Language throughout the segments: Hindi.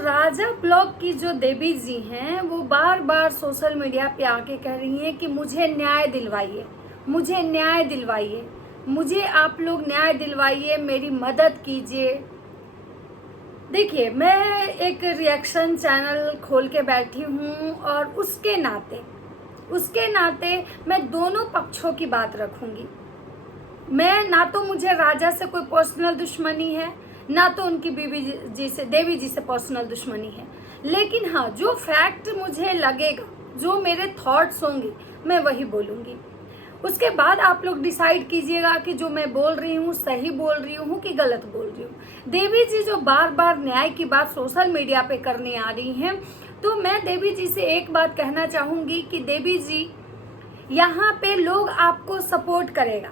राजा ब्लॉग की जो देवी जी हैं वो बार बार सोशल मीडिया पे आके कह रही हैं कि मुझे न्याय दिलवाइए, मुझे न्याय दिलवाइए, मुझे आप लोग न्याय दिलवाइए, मेरी मदद कीजिए। देखिए, मैं एक रिएक्शन चैनल खोल के बैठी हूँ और उसके नाते मैं दोनों पक्षों की बात रखूंगी। मैं ना तो मुझे राजा से कोई पर्सनल दुश्मनी है, ना तो उनकी बीवी जी से, देवी जी से पर्सनल दुश्मनी है। लेकिन हाँ, जो फैक्ट मुझे लगेगा, जो मेरे थॉट्स होंगे, मैं वही बोलूँगी। उसके बाद आप लोग डिसाइड कीजिएगा कि जो मैं बोल रही हूँ सही बोल रही हूँ कि गलत बोल रही हूँ। देवी जी जो बार बार न्याय की बात सोशल मीडिया पे करने आ रही हैं, तो मैं देवी जी से एक बात कहना चाहूँगी कि देवी जी, यहाँ पे लोग आपको सपोर्ट करेगा,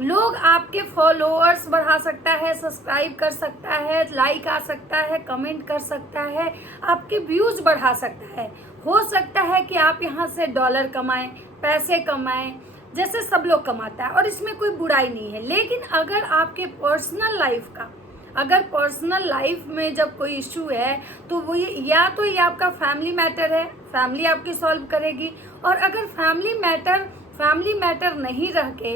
लोग आपके फॉलोअर्स बढ़ा सकता है, सब्सक्राइब कर सकता है, लाइक आ सकता है, कमेंट कर सकता है, आपके व्यूज बढ़ा सकता है। हो सकता है कि आप यहाँ से डॉलर कमाएं, पैसे कमाएं, जैसे सब लोग कमाता है, और इसमें कोई बुराई नहीं है। लेकिन अगर आपके पर्सनल लाइफ में जब कोई इशू है, तो वो या तो ये आपका फैमिली मैटर है, फैमिली आपकी सॉल्व करेगी। और अगर फैमिली मैटर नहीं रह के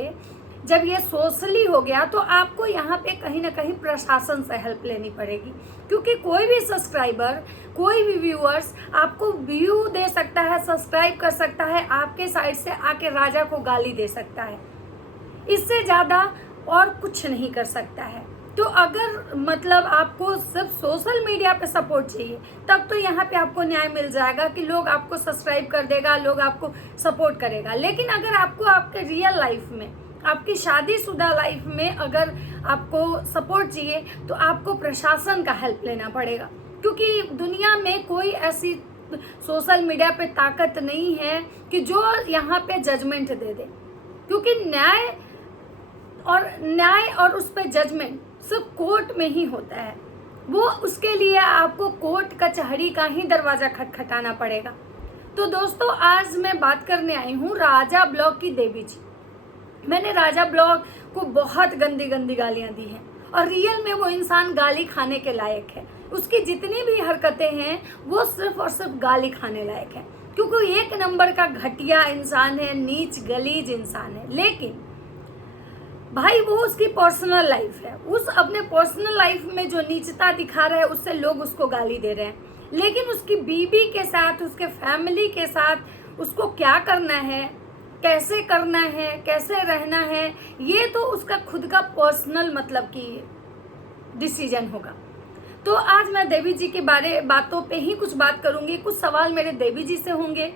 जब ये सोशली हो गया, तो आपको यहाँ पे कहीं ना कहीं प्रशासन से हेल्प लेनी पड़ेगी। क्योंकि कोई भी सब्सक्राइबर, कोई भी व्यूअर्स आपको व्यू दे सकता है, सब्सक्राइब कर सकता है, आपके साइड से आके राजा को गाली दे सकता है, इससे ज़्यादा और कुछ नहीं कर सकता है। तो अगर मतलब आपको सिर्फ सोशल मीडिया पे सपोर्ट चाहिए, तब तो यहाँ पे आपको न्याय मिल जाएगा कि लोग आपको सब्सक्राइब कर देगा, लोग आपको सपोर्ट करेगा। लेकिन अगर आपको आपके रियल लाइफ में, आपकी शादीशुदा लाइफ में अगर आपको सपोर्ट चाहिए, तो आपको प्रशासन का हेल्प लेना पड़ेगा। क्योंकि दुनिया में कोई ऐसी सोशल मीडिया पे ताकत नहीं है कि जो यहाँ पे जजमेंट दे दे। क्योंकि न्याय और उस पे जजमेंट सिर्फ कोर्ट में ही होता है। वो उसके लिए आपको कोर्ट कचहरी का ही दरवाजा खटखटाना पड़ेगा। तो दोस्तों, आज मैं बात करने आई हूँ राजा ब्लॉग की देवी जी। मैंने राजा ब्लॉग को बहुत गंदी गंदी गालियां दी हैं, और रियल में वो इंसान गाली खाने के लायक है। उसकी जितनी भी हरकतें हैं वो सिर्फ और सिर्फ गाली खाने लायक है, क्योंकि एक नंबर का घटिया इंसान है, नीच गलीज इंसान है। लेकिन भाई, वो उसकी पर्सनल लाइफ है, उस अपने पर्सनल लाइफ में जो नीचता दिखा रहा है, उससे लोग उसको गाली दे रहे हैं। लेकिन उसकी बीवी के साथ, उसके फैमिली के साथ उसको क्या करना है, कैसे करना है, कैसे रहना है, ये तो उसका खुद का पर्सनल मतलब की डिसीजन होगा। तो आज मैं देवी जी के बातों पे ही कुछ बात करूंगी। कुछ सवाल मेरे देवी जी से होंगे,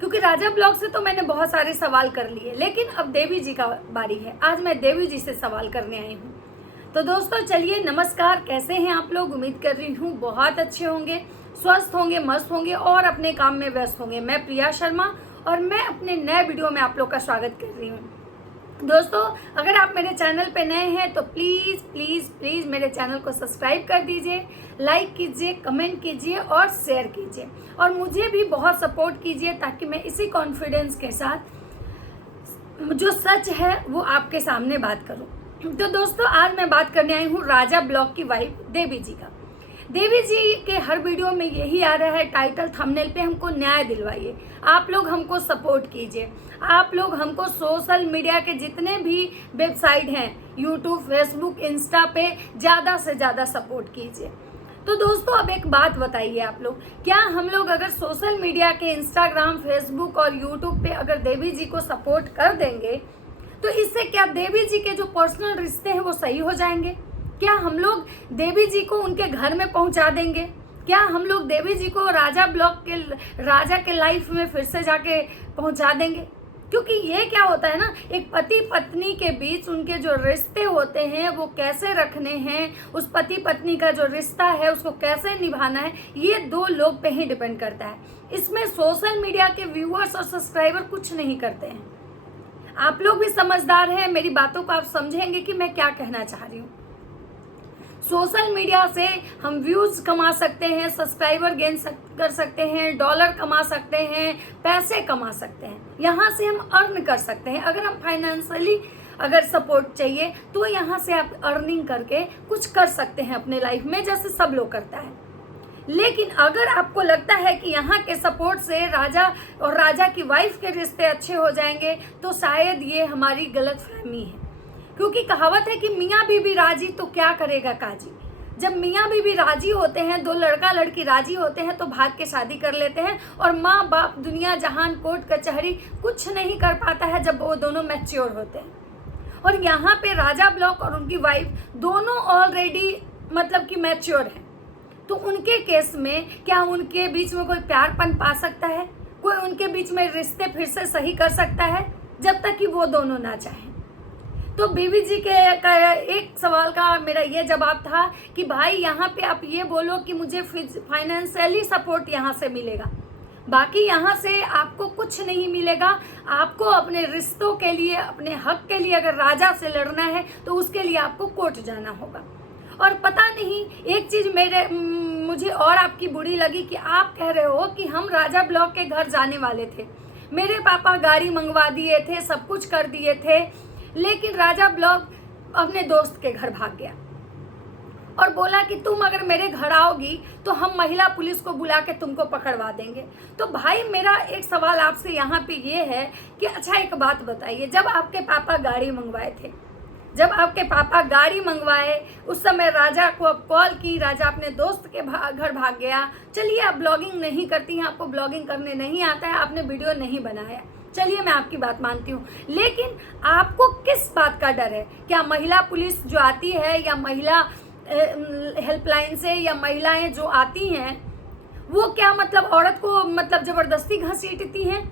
क्योंकि राजा ब्लॉग से तो मैंने बहुत सारे सवाल कर लिए, लेकिन अब देवी जी का बारी है। आज मैं देवी जी से सवाल करने आई हूँ। तो दोस्तों चलिए, नमस्कार, कैसे हैं आप लोग? उम्मीद कर रही हूँ बहुत अच्छे होंगे, स्वस्थ होंगे, मस्त होंगे और अपने काम में व्यस्त होंगे। मैं प्रिया शर्मा, और मैं अपने नए वीडियो में आप लोग का स्वागत कर रही हूँ। दोस्तों, अगर आप मेरे चैनल पे नए हैं तो प्लीज़ प्लीज़ प्लीज़ मेरे चैनल को सब्सक्राइब कर दीजिए, लाइक कीजिए, कमेंट कीजिए और शेयर कीजिए, और मुझे भी बहुत सपोर्ट कीजिए, ताकि मैं इसी कॉन्फिडेंस के साथ जो सच है वो आपके सामने बात करूं। तो दोस्तों, आज मैं बात करने आई हूँ राजा ब्लॉग की वाइफ देवी जी का। देवी जी के हर वीडियो में यही आ रहा है टाइटल, थंबनेल पे, हमको न्याय दिलवाइए, आप लोग हमको सपोर्ट कीजिए, आप लोग हमको सोशल मीडिया के जितने भी वेबसाइट हैं, यूट्यूब, फेसबुक, इंस्टा पे ज़्यादा से ज़्यादा सपोर्ट कीजिए। तो दोस्तों, अब एक बात बताइए आप लोग, क्या हम लोग अगर सोशल मीडिया के इंस्टाग्राम, फेसबुक और यूट्यूब पे अगर देवी जी को सपोर्ट कर देंगे, तो इससे क्या देवी जी के जो पर्सनल रिश्ते हैं वो सही हो जाएंगे? क्या हम लोग देवी जी को उनके घर में पहुंचा देंगे? क्या हम लोग देवी जी को राजा ब्लॉग के राजा के लाइफ में फिर से जाके पहुंचा देंगे? क्योंकि ये क्या होता है ना, एक पति पत्नी के बीच उनके जो रिश्ते होते हैं वो कैसे रखने हैं, उस पति पत्नी का जो रिश्ता है उसको कैसे निभाना है, ये दो लोग पे ही डिपेंड करता है। इसमें सोशल मीडिया के व्यूअर्स और सब्सक्राइबर कुछ नहीं करते हैं। आप लोग भी समझदार हैं, मेरी बातों को आप समझेंगे कि मैं क्या कहना चाह रही हूँ। सोशल मीडिया से हम व्यूज कमा सकते हैं, सब्सक्राइबर गेन कर सकते हैं, डॉलर कमा सकते हैं, पैसे कमा सकते हैं, यहाँ से हम अर्न कर सकते हैं। अगर हम फाइनेंशियली अगर सपोर्ट चाहिए, तो यहाँ से आप अर्निंग करके कुछ कर सकते हैं अपने लाइफ में, जैसे सब लोग करता है। लेकिन अगर आपको लगता है कि यहाँ के सपोर्ट से राजा और राजा की वाइफ के रिश्ते अच्छे हो जाएंगे तो शायद ये हमारी गलतफहमी है। क्योंकि कहावत है कि मियाँ बीबी राजी तो क्या करेगा काजी। जब मियाँ बीबी राजी होते हैं, दो लड़का लड़की राजी होते हैं तो भाग के शादी कर लेते हैं और माँ बाप दुनिया जहान कोर्ट कचहरी कुछ नहीं कर पाता है जब वो दोनों मैच्योर होते हैं। और यहाँ पे राजा ब्लॉक और उनकी वाइफ दोनों ऑलरेडी मतलब कि मैच्योर हैं, तो उनके केस में क्या उनके बीच में कोई प्यारपन पा सकता है? कोई उनके बीच में रिश्ते फिर से सही कर सकता है? जब तक कि वो दोनों ना चाहें। तो बीवी जी के एक सवाल का मेरा ये जवाब था कि भाई यहाँ पे आप ये बोलो कि मुझे फाइनेंशियली सपोर्ट यहाँ से मिलेगा, बाकी यहाँ से आपको कुछ नहीं मिलेगा। आपको अपने रिश्तों के लिए, अपने हक के लिए अगर राजा से लड़ना है तो उसके लिए आपको कोर्ट जाना होगा। और पता नहीं, एक चीज़ मुझे और आपकी बुरी लगी कि आप कह रहे हो कि हम राजा ब्लॉक के घर जाने वाले थे, मेरे पापा गाड़ी मंगवा दिए थे, सब कुछ कर दिए थे, लेकिन राजा ब्लॉक अपने दोस्त के घर भाग गया और बोला कि तुम अगर मेरे घर आओगी तो हम महिला पुलिस को बुला के तुमको पकड़वा देंगे। तो भाई मेरा एक सवाल आपसे यहाँ पे ये है कि अच्छा एक बात बताइए, जब आपके पापा गाड़ी मंगवाए थे, जब आपके पापा गाड़ी मंगवाए उस समय राजा को अब कॉल की, राजा अपने दोस्त के घर भाग गया। चलिए आप ब्लॉगिंग नहीं करती हैं, आपको ब्लॉगिंग करने नहीं आता है, आपने वीडियो नहीं बनाया, चलिए मैं आपकी बात मानती हूँ, लेकिन आपको किस बात का डर है? क्या महिला पुलिस जो आती है या महिला हेल्पलाइन से या महिलाएं जो आती हैं वो क्या मतलब औरत को मतलब जबरदस्ती घसीटती हैं?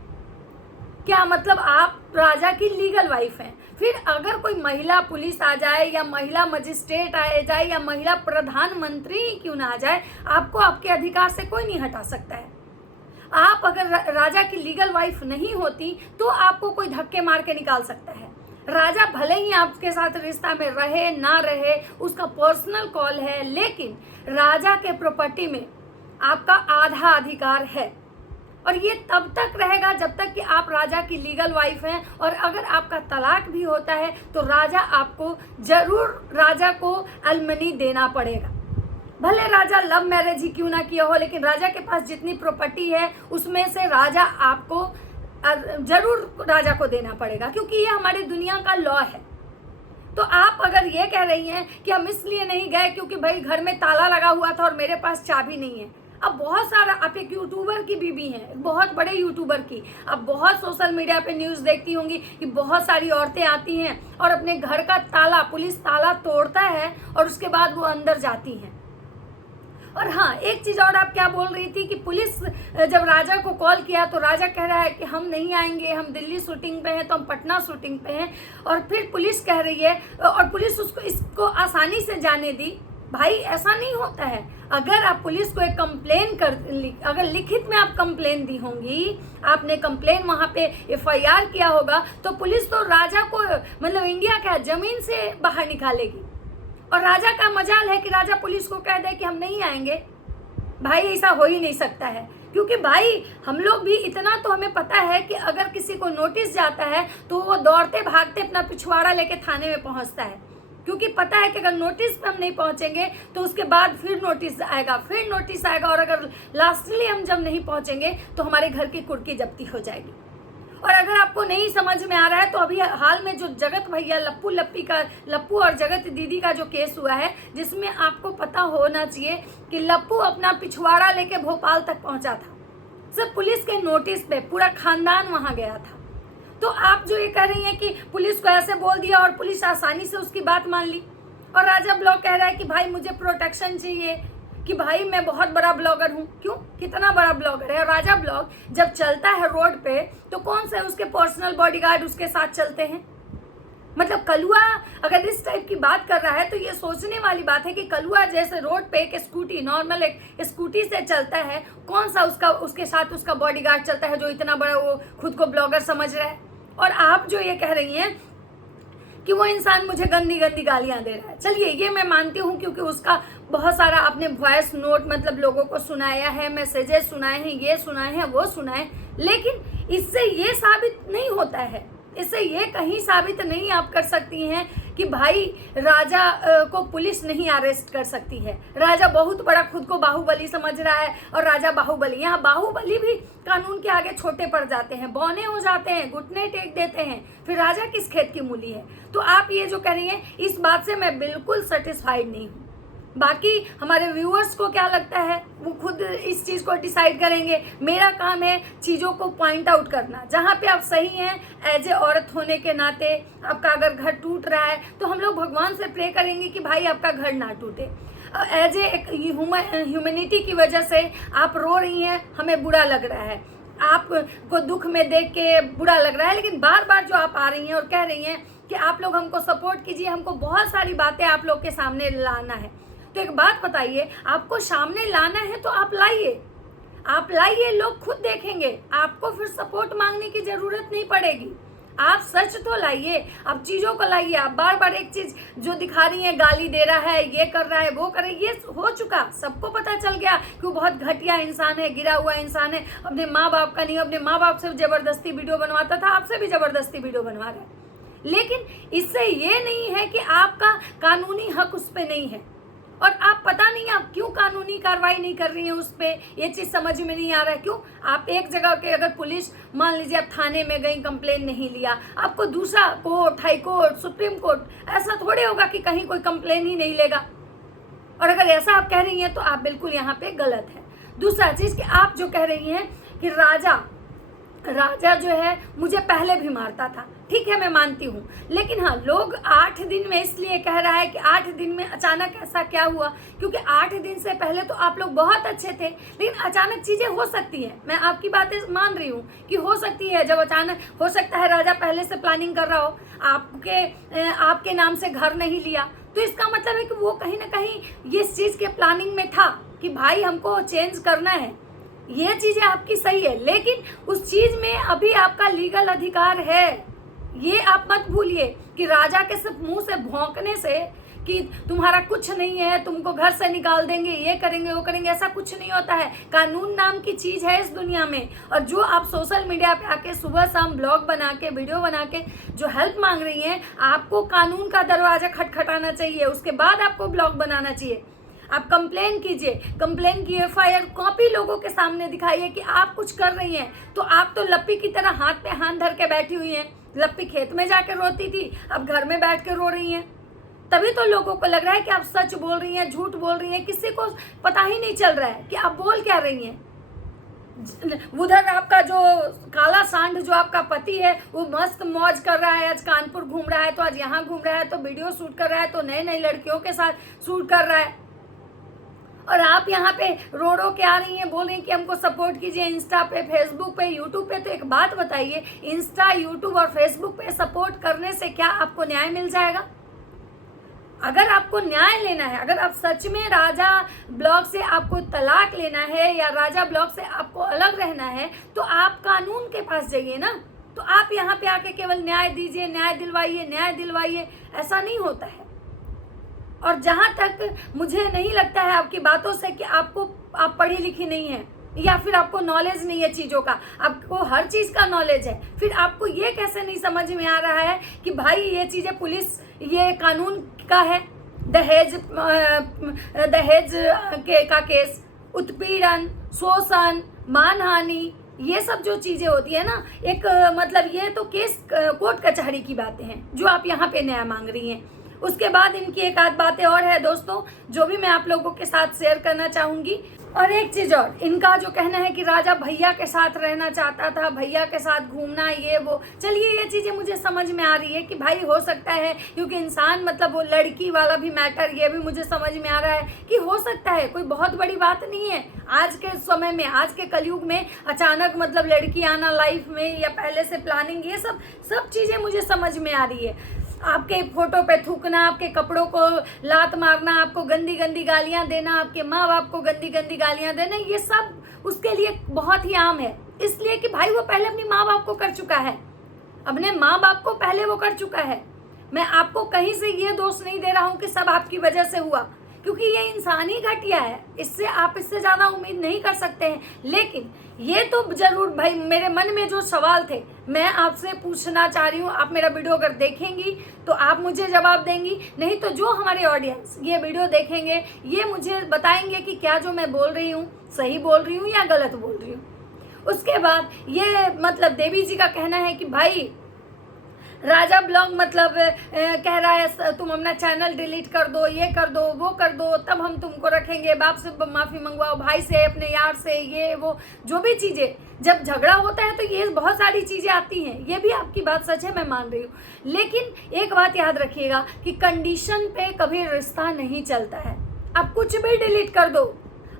क्या मतलब आप राजा की लीगल वाइफ हैं? फिर अगर कोई महिला पुलिस आ जाए या महिला मजिस्ट्रेट आ जाए या महिला प्रधानमंत्री क्यों ना आ जाए, आपको आपके अधिकार से कोई नहीं हटा सकता है। आप अगर राजा की लीगल वाइफ नहीं होती तो आपको कोई धक्के मार के निकाल सकता है। राजा भले ही आपके साथ रिश्ता में रहे ना रहे, उसका पर्सनल कॉल है, लेकिन राजा के प्रॉपर्टी में आपका आधा अधिकार है और ये तब तक रहेगा जब तक कि आप राजा की लीगल वाइफ हैं। और अगर आपका तलाक भी होता है तो राजा आपको जरूर राजा को एलिमनी देना पड़ेगा। भले राजा लव मैरिज ही क्यों ना किया हो, लेकिन राजा के पास जितनी प्रॉपर्टी है उसमें से राजा आपको जरूर राजा को देना पड़ेगा, क्योंकि ये हमारी दुनिया का लॉ है। तो आप अगर ये कह रही हैं कि हम इसलिए नहीं गए क्योंकि भाई घर में ताला लगा हुआ था और मेरे पास चाबी नहीं है। अब बहुत सारा, आप एक यूट्यूबर की बीवी हैं, बहुत बड़े यूट्यूबर की, अब बहुत सोशल मीडिया पे न्यूज़ देखती होंगी कि बहुत सारी औरतें आती हैं और अपने घर का ताला, पुलिस ताला तोड़ता है और उसके बाद वो अंदर जाती हैं। और हाँ, एक चीज़ और आप क्या बोल रही थी कि पुलिस जब राजा को कॉल किया तो राजा कह रहा है कि हम नहीं आएंगे, हम दिल्ली शूटिंग पे हैं, तो हम पटना शूटिंग पे हैं। और फिर पुलिस कह रही है और पुलिस इसको आसानी से जाने दी। भाई ऐसा नहीं होता है। अगर आप पुलिस को एक कंप्लेन अगर लिखित में आप कंप्लेन दी होंगी, आपने कंप्लेन वहाँ पे FIR किया होगा, तो पुलिस तो राजा को मतलब इंडिया क्या जमीन से बाहर निकालेगी। और राजा का मजाल है कि राजा पुलिस को कह दे कि हम नहीं आएंगे। भाई ऐसा हो ही नहीं सकता है, क्योंकि भाई हम लोग भी इतना तो हमें पता है कि अगर किसी को नोटिस जाता है तो वो दौड़ते भागते अपना पिछवाड़ा लेके थाने में पहुंचता है, क्योंकि पता है कि अगर नोटिस पे हम नहीं पहुंचेंगे तो उसके बाद फिर नोटिस आएगा और अगर लास्टली हम जब नहीं पहुंचेंगे तो हमारे घर की कुर्की जब्ती हो जाएगी। और अगर आपको नहीं समझ में आ रहा है तो अभी हाल में जो जगत भैया लप्पू और जगत दीदी का जो केस हुआ है, जिसमें आपको पता होना चाहिए कि लप्पू अपना पिछवाड़ा लेके भोपाल तक पहुंचा था, सिर्फ पुलिस के नोटिस पे, पूरा खानदान वहां गया था। तो आप जो ये कह रही हैं कि पुलिस को ऐसे बोल दिया और पुलिस आसानी से उसकी बात मान ली, और राजा ब्लॉग कह रहा है कि भाई मुझे प्रोटेक्शन चाहिए, कि भाई मैं बहुत बड़ा ब्लॉगर हूँ। क्यों? कितना बड़ा ब्लॉगर है? राजा ब्लॉग जब चलता है रोड पे तो कौन से उसके पर्सनल बॉडीगार्ड उसके साथ चलते हैं? मतलब कलुआ अगर इस टाइप की बात कर रहा है तो ये सोचने वाली बात है कि कलुआ जैसे रोड पे एक स्कूटी, नॉर्मल एक स्कूटी से चलता है, कौन सा उसके साथ उसका बॉडीगार्ड चलता है जो इतना बड़ा वो खुद को ब्लॉगर समझ रहा है? और आप जो ये कह रही हैं कि वो इंसान मुझे गंदी गंदी गालियां दे रहा है, चलिए ये मैं मानती हूँ, क्योंकि उसका बहुत सारा आपने वॉइस नोट मतलब लोगों को सुनाया है, मैसेजेस सुनाए हैं, ये सुनाए हैं, वो सुनाए, लेकिन इससे ये साबित नहीं होता है, इससे ये कहीं साबित नहीं आप कर सकती हैं कि भाई राजा को पुलिस नहीं अरेस्ट कर सकती है। राजा बहुत बड़ा खुद को बाहुबली समझ रहा है और राजा बाहुबली, यहाँ बाहुबली भी कानून के आगे छोटे पड़ जाते हैं, बौने हो जाते हैं, घुटने टेक देते हैं, फिर राजा किस खेत की मूली है। तो आप ये जो कह रही हैं, इस बात से मैं बिल्कुल सेटिस्फाइड नहीं हूँ। बाकी हमारे व्यूअर्स को क्या लगता है वो खुद इस चीज़ को डिसाइड करेंगे। मेरा काम है चीज़ों को पॉइंट आउट करना, जहाँ पे आप सही हैं एज ए औरत होने के नाते। आपका अगर घर टूट रहा है तो हम लोग भगवान से प्रे करेंगे कि भाई आपका घर ना टूटे। एज ए ह्यूमैनिटी की वजह से आप रो रही हैं, हमें बुरा लग रहा है, आपको दुख में देख के बुरा लग रहा है, लेकिन बार बार जो आप आ रही हैं और कह रही हैं कि आप लोग हमको सपोर्ट कीजिए, हमको बहुत सारी बातें आप लोग के सामने लाना है। तो एक बात बताइए, आपको सामने लाना है तो आप लाइए, लोग खुद देखेंगे, आपको फिर सपोर्ट मांगने की जरूरत नहीं पड़ेगी। आप सच तो लाइए, आप चीज़ों को लाइए। आप बार बार एक चीज़ जो दिखा रही हैं, गाली दे रहा है, ये कर रहा है, वो कर रहा है, ये हो चुका, सबको पता चल गया कि वो बहुत घटिया इंसान है, गिरा हुआ इंसान है, अपने माँ बाप का नहीं, अपने माँ बाप से ज़बरदस्ती वीडियो बनवाता था, आपसे भी ज़बरदस्ती वीडियो बनवा रहा है। लेकिन इससे ये नहीं है कि आपका कानूनी हक उस पर नहीं है, और आप पता नहीं आप क्यों कानूनी कार्रवाई नहीं कर रही हैं उस पर, ये चीज़ समझ में नहीं आ रहा है। क्यों आप एक जगह के, अगर पुलिस मान लीजिए आप थाने में गई, कंप्लेन नहीं लिया, आपको दूसरा court, high court, supreme court, ऐसा थोड़े होगा कि कहीं कोई कंप्लेन ही नहीं लेगा। और अगर ऐसा आप कह रही हैं तो आप बिल्कुल यहाँ पे गलत है। दूसरा चीज़ कि आप जो कह रही हैं कि राजा जो है मुझे पहले भी मारता था, ठीक है मैं मानती हूँ, लेकिन हाँ लोग 8 दिन में इसलिए कह रहा है कि 8 दिन में अचानक ऐसा क्या हुआ, क्योंकि 8 दिन से पहले तो आप लोग बहुत अच्छे थे, लेकिन अचानक चीज़ें हो सकती हैं। मैं आपकी बातें मान रही हूँ कि हो सकती है, जब अचानक हो सकता है राजा पहले से प्लानिंग कर रहा हो, आपके नाम से घर नहीं लिया, तो इसका मतलब है कि वो कहीं ना कहीं ये इस चीज़ के प्लानिंग में था कि भाई हमको चेंज करना है। ये चीज़ें आपकी सही है, लेकिन उस चीज़ में अभी आपका लीगल अधिकार है। ये आप मत भूलिए कि राजा के सिर्फ मुंह से भौंकने से कि तुम्हारा कुछ नहीं है, तुमको घर से निकाल देंगे, ये करेंगे वो करेंगे, ऐसा कुछ नहीं होता है। कानून नाम की चीज़ है इस दुनिया में, और जो आप सोशल मीडिया पे आके सुबह शाम ब्लॉग बना के, वीडियो बना के जो हेल्प मांग रही हैं, आपको कानून का दरवाज़ा खटखटाना चाहिए, उसके बाद आपको ब्लॉग बनाना चाहिए। आप कंप्लेन कीजिए, कंप्लेन की FIR कॉपी लोगों के सामने दिखाइए कि आप कुछ कर रही हैं। तो आप तो लप्पी की तरह हाथ पे हाथ धर के बैठी हुई हैं। लप्पी खेत में जाकर रोती थी, अब घर में बैठ के रो रही हैं। तभी तो लोगों को लग रहा है कि आप सच बोल रही हैं, झूठ बोल रही हैं, किसी को पता ही नहीं चल रहा है कि आप बोल क्या रही हैं। उधर आपका जो काला सांड जो आपका पति है वो मस्त मौज कर रहा है, आज कानपुर घूम रहा है, तो आज यहाँ घूम रहा है, तो वीडियो शूट कर रहा है, तो नई नई लड़कियों के साथ शूट कर रहा है, और आप यहाँ पे रो के आ रही हैं, बोल रही हैं कि हमको सपोर्ट कीजिए इंस्टा पे, फेसबुक पे, यूट्यूब पे। तो एक बात बताइए, इंस्टा, यूट्यूब और फेसबुक पे सपोर्ट करने से क्या आपको न्याय मिल जाएगा? अगर आपको न्याय लेना है, अगर आप सच में राजा ब्लॉग से आपको तलाक लेना है या राजा ब्लॉग से आपको अलग रहना है, तो आप कानून के पास जाइए ना। तो आप यहाँ पे आके केवल न्याय दीजिए, न्याय दिलवाइए, ऐसा नहीं होता है। और जहाँ तक मुझे नहीं लगता है आपकी बातों से कि आप पढ़ी लिखी नहीं है या फिर आपको नॉलेज नहीं है चीज़ों का, आपको हर चीज़ का नॉलेज है, फिर आपको ये कैसे नहीं समझ में आ रहा है कि भाई ये चीज़ें पुलिस, ये कानून का है। दहेज का केस, उत्पीड़न, शोषण, मानहानि, ये सब जो चीज़ें होती है ना, एक मतलब ये तो केस कोर्ट कचहरी की बातें हैं जो आप यहाँ पे न्याय मांग रही हैं। उसके बाद इनकी एक आध बातें और है दोस्तों, जो भी मैं आप लोगों के साथ शेयर करना चाहूँगी। और एक चीज़ और, इनका जो कहना है कि राजा भैया के साथ रहना चाहता था, भैया के साथ घूमना, ये वो, चलिए ये चीज़ें मुझे समझ में आ रही है कि भाई हो सकता है, क्योंकि इंसान मतलब वो लड़की वाला भी मैटर, ये भी मुझे समझ में आ रहा है कि हो सकता है, कोई बहुत बड़ी बात नहीं है। आज के समय में, आज के कलयुग में अचानक मतलब लड़की आना लाइफ में, या पहले से प्लानिंग, ये सब चीज़ें मुझे समझ में आ रही है। आपके फोटो पे थूकना, आपके कपड़ों को लात मारना, आपको गंदी गंदी गालियां देना, आपके माँ बाप को गंदी गंदी गालियां देना, ये सब उसके लिए बहुत ही आम है। इसलिए कि भाई वो पहले अपनी माँ बाप को कर चुका है, अपने माँ बाप को पहले वो कर चुका है। मैं आपको कहीं से ये दोष नहीं दे रहा हूँ कि सब आपकी वजह से हुआ, क्योंकि ये इंसान ही घटिया है, इससे आप इससे ज़्यादा उम्मीद नहीं कर सकते हैं। लेकिन ये तो ज़रूर भाई मेरे मन में जो सवाल थे मैं आपसे पूछना चाह रही हूँ। आप मेरा वीडियो अगर देखेंगी तो आप मुझे जवाब देंगी, नहीं तो जो हमारे ऑडियंस ये वीडियो देखेंगे ये मुझे बताएंगे कि क्या जो मैं बोल रही हूँ सही बोल रही हूँ या गलत बोल रही हूँ। उसके बाद ये मतलब देवी जी का कहना है कि भाई राजा ब्लॉग मतलब कह रहा है तुम अपना चैनल डिलीट कर दो, ये कर दो, वो कर दो, तब हम तुमको रखेंगे, बाप से माफ़ी मंगवाओ, भाई से, अपने यार से, ये वो जो भी चीज़ें, जब झगड़ा होता है तो ये बहुत सारी चीज़ें आती हैं। ये भी आपकी बात सच है, मैं मान रही हूँ। लेकिन एक बात याद रखिएगा कि कंडीशन पे कभी रिश्ता नहीं चलता है। आप कुछ भी डिलीट कर दो,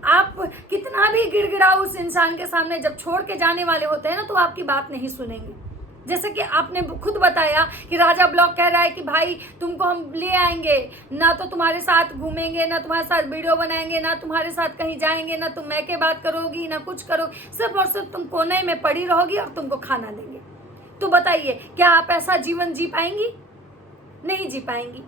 आप कितना भी गिड़गिड़ाओ उस इंसान के सामने, जब छोड़ के जाने वाले होते हैं ना तो आपकी बात नहीं सुनेंगे। जैसे कि आपने खुद बताया कि राजा ब्लॉग कह रहा है कि भाई तुमको हम ले आएंगे, ना तो तुम्हारे साथ घूमेंगे, ना तुम्हारे साथ वीडियो बनाएंगे, ना तुम्हारे साथ कहीं जाएंगे, ना तुम मैं के बात करोगी, ना कुछ करोगी, सिर्फ और सिर्फ तुम कोने में पड़ी रहोगी और तुमको खाना देंगे। तो बताइए क्या आप ऐसा जीवन जी पाएंगी? नहीं जी पाएंगी।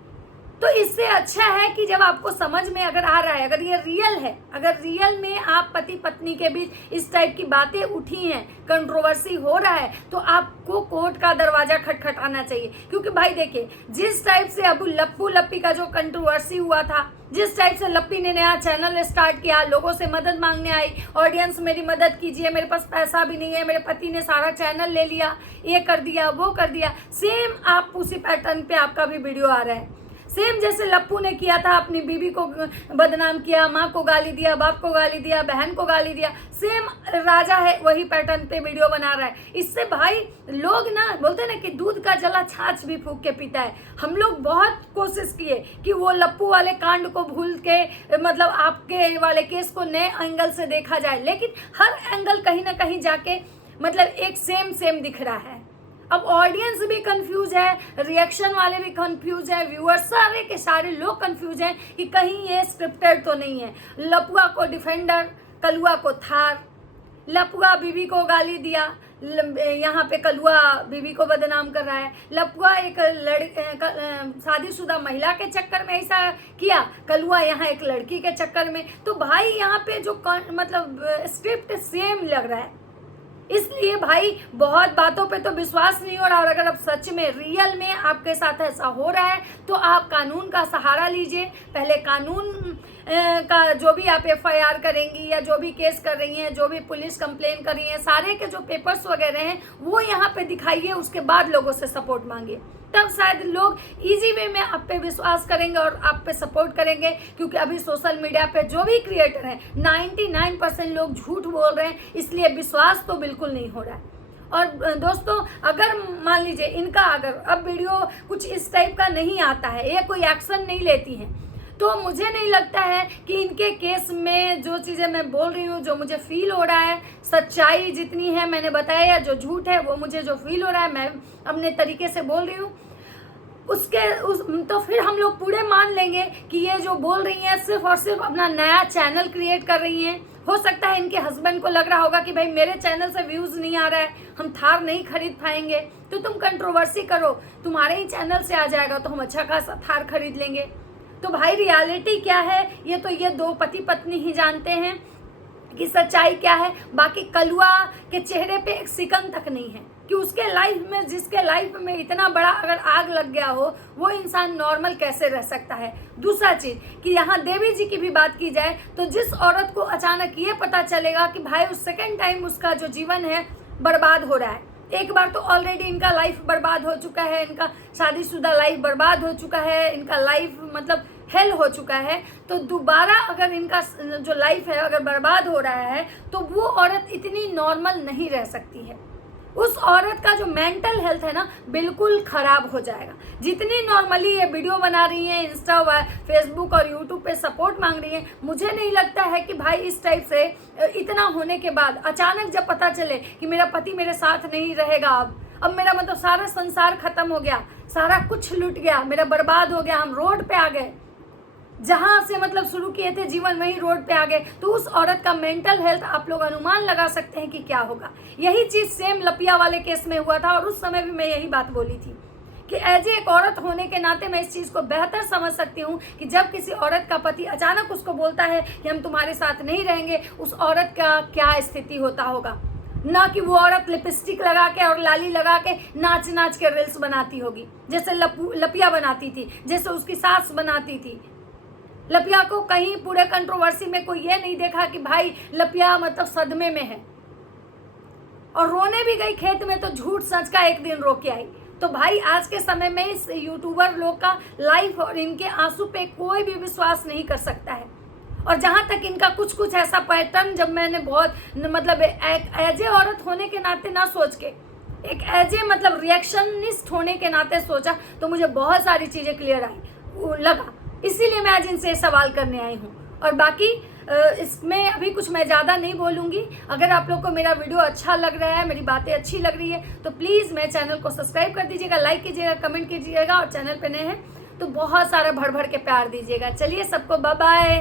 तो इससे अच्छा है कि जब आपको समझ में अगर आ रहा है, अगर ये रियल है, अगर रियल में आप पति पत्नी के बीच इस टाइप की बातें उठी हैं, कंट्रोवर्सी हो रहा है, तो आपको कोर्ट का दरवाजा खटखटाना चाहिए। क्योंकि भाई देखिए, जिस टाइप से अबू लप्पू लप्पी का जो कंट्रोवर्सी हुआ था, जिस टाइप से लप्पी ने नया चैनल स्टार्ट किया, लोगों से मदद मांगने आई, ऑडियंस मेरी मदद कीजिए, मेरे पास पैसा भी नहीं है, मेरे पति ने सारा चैनल ले लिया, ये कर दिया, वो कर दिया, सेम आप उसी पैटर्न पे आपका भी वीडियो आ रहा है। सेम जैसे लप्पू ने किया था, अपनी बीवी को बदनाम किया, माँ को गाली दिया, बाप को गाली दिया, बहन को गाली दिया, सेम राजा है वही पैटर्न पे वीडियो बना रहा है। इससे भाई लोग ना बोलते ना कि दूध का जला छाछ भी फूंक के पीता है। हम लोग बहुत कोशिश किए कि वो लप्पू वाले कांड को भूल के मतलब आपके वाले केस को नए एंगल से देखा जाए, लेकिन हर एंगल कहीं ना कहीं जाके मतलब एक सेम दिख रहा है। अब ऑडियंस भी कंफ्यूज है, रिएक्शन वाले भी कंफ्यूज है, व्यूअर्स सारे के सारे लोग कंफ्यूज हैं कि कहीं ये स्क्रिप्टेड तो नहीं है। लपुआ को डिफेंडर, कलुआ को थार, लपुआ बीवी को गाली दिया, यहाँ पे कलुआ बीवी को बदनाम कर रहा है। लपुआ एक शादीशुदा महिला के चक्कर में ऐसा किया, कलुआ यहाँ एक लड़की के चक्कर में। तो भाई यहाँ पे जो मतलब स्क्रिप्ट सेम लग रहा है, इसलिए भाई बहुत बातों पे तो विश्वास नहीं हो रहा। और अगर अब सच में रियल में आपके साथ ऐसा हो रहा है तो आप कानून का सहारा लीजिए। पहले कानून का जो भी आप FIR करेंगी या जो भी केस कर रही हैं, जो भी पुलिस कंप्लेन कर रही हैं, सारे के जो पेपर्स वगैरह हैं वो यहाँ पे दिखाइए, उसके बाद लोगों से सपोर्ट मांगिए, तब शायद लोग इजी वे में आप पे विश्वास करेंगे और आप पे सपोर्ट करेंगे। क्योंकि अभी सोशल मीडिया पे जो भी क्रिएटर हैं 99% लोग झूठ बोल रहे हैं, इसलिए विश्वास तो बिल्कुल नहीं हो रहा है। और दोस्तों अगर मान लीजिए इनका अगर अब वीडियो कुछ इस टाइप का नहीं आता है, ये कोई एक्शन नहीं लेती हैं, तो मुझे नहीं लगता है कि इनके केस में जो चीज़ें मैं बोल रही हूँ, जो मुझे फील हो रहा है, सच्चाई जितनी है मैंने बताया, या जो झूठ है वो मुझे जो फील हो रहा है मैं अपने तरीके से बोल रही हूँ, तो फिर हम लोग पूरे मान लेंगे कि ये जो बोल रही हैं सिर्फ और सिर्फ अपना नया चैनल क्रिएट कर रही हैं। हो सकता है इनके हस्बैंड को लग रहा होगा कि भाई मेरे चैनल से व्यूज़ नहीं आ रहा है, हम थार नहीं खरीद पाएंगे, तो तुम कंट्रोवर्सी करो, तुम्हारे ही चैनल से आ जाएगा तो हम अच्छा खासा थार खरीद लेंगे। तो भाई रियलिटी क्या है ये तो ये दो पति पत्नी ही जानते हैं कि सच्चाई क्या है। बाकी कलुआ के चेहरे पे एक सिकन तक नहीं है कि उसके लाइफ में, जिसके लाइफ में इतना बड़ा अगर आग लग गया हो, वो इंसान नॉर्मल कैसे रह सकता है। दूसरा चीज कि यहाँ देवी जी की भी बात की जाए तो जिस औरत को अचानक ये पता चलेगा कि भाई उस सेकेंड टाइम उसका जो जीवन है बर्बाद हो रहा है, एक बार तो ऑलरेडी इनका लाइफ बर्बाद हो चुका है, इनका शादीशुदा लाइफ बर्बाद हो चुका है, इनका लाइफ मतलब हेल हो चुका है, तो दोबारा अगर इनका जो लाइफ है अगर बर्बाद हो रहा है तो वो औरत इतनी नॉर्मल नहीं रह सकती है। उस औरत का जो मेंटल हेल्थ है ना बिल्कुल खराब हो जाएगा। जितनी नॉर्मली ये वीडियो बना रही हैं, इंस्टा फेसबुक और यूट्यूब पे सपोर्ट मांग रही हैं, मुझे नहीं लगता है कि भाई इस टाइप से इतना होने के बाद अचानक जब पता चले कि मेरा पति मेरे साथ नहीं रहेगा, अब मेरा मतलब सारा संसार खत्म हो गया, सारा कुछ लुट गया, मेरा बर्बाद हो गया, हम रोड पे आ गए, जहां से मतलब शुरू किए थे जीवन वही रोड पे आ गए, तो उस औरत का मेंटल हेल्थ आप लोग अनुमान लगा सकते हैं कि क्या होगा। यही चीज सेम लपिया वाले केस में हुआ था और उस समय भी मैं यही बात बोली थी कि एज एक औरत होने के नाते मैं इस चीज़ को बेहतर समझ सकती हूँ कि जब किसी औरत का पति अचानक उसको बोलता है कि हम तुम्हारे साथ नहीं रहेंगे, उस औरत का क्या स्थिति होता होगा। ना कि वो औरत लिपस्टिक लगा के और लाली लगा के नाच नाच के रील्स बनाती होगी, जैसे लपिया बनाती थी, जैसे उसकी सास बनाती थी। लपिया को कहीं पूरे कंट्रोवर्सी में कोई ये नहीं देखा कि भाई लपिया मतलब सदमे में है, और रोने भी गई खेत में तो झूठ सच का एक दिन रो के आई। तो भाई आज के समय में इस यूट्यूबर लोग का लाइफ और इनके आंसू पे कोई भी विश्वास नहीं कर सकता है। और जहाँ तक इनका कुछ कुछ ऐसा पैटर्न, जब मैंने बहुत मतलब एज ए औरत होने के नाते ना सोच के एक एज ए मतलब रिएक्शनिस्ट होने के नाते सोचा, तो मुझे बहुत सारी चीज़ें क्लियर आई लगा। इसीलिए मैं आज इनसे सवाल करने आई हूँ। और बाकी इसमें अभी कुछ मैं ज़्यादा नहीं बोलूँगी। अगर आप लोग को मेरा वीडियो अच्छा लग रहा है, मेरी बातें अच्छी लग रही है, तो प्लीज़ मेरे चैनल को सब्सक्राइब कर दीजिएगा, लाइक कीजिएगा, कमेंट कीजिएगा, और चैनल पे नए हैं तो बहुत सारा भर भर के प्यार दीजिएगा। चलिए सबको बाय बाय।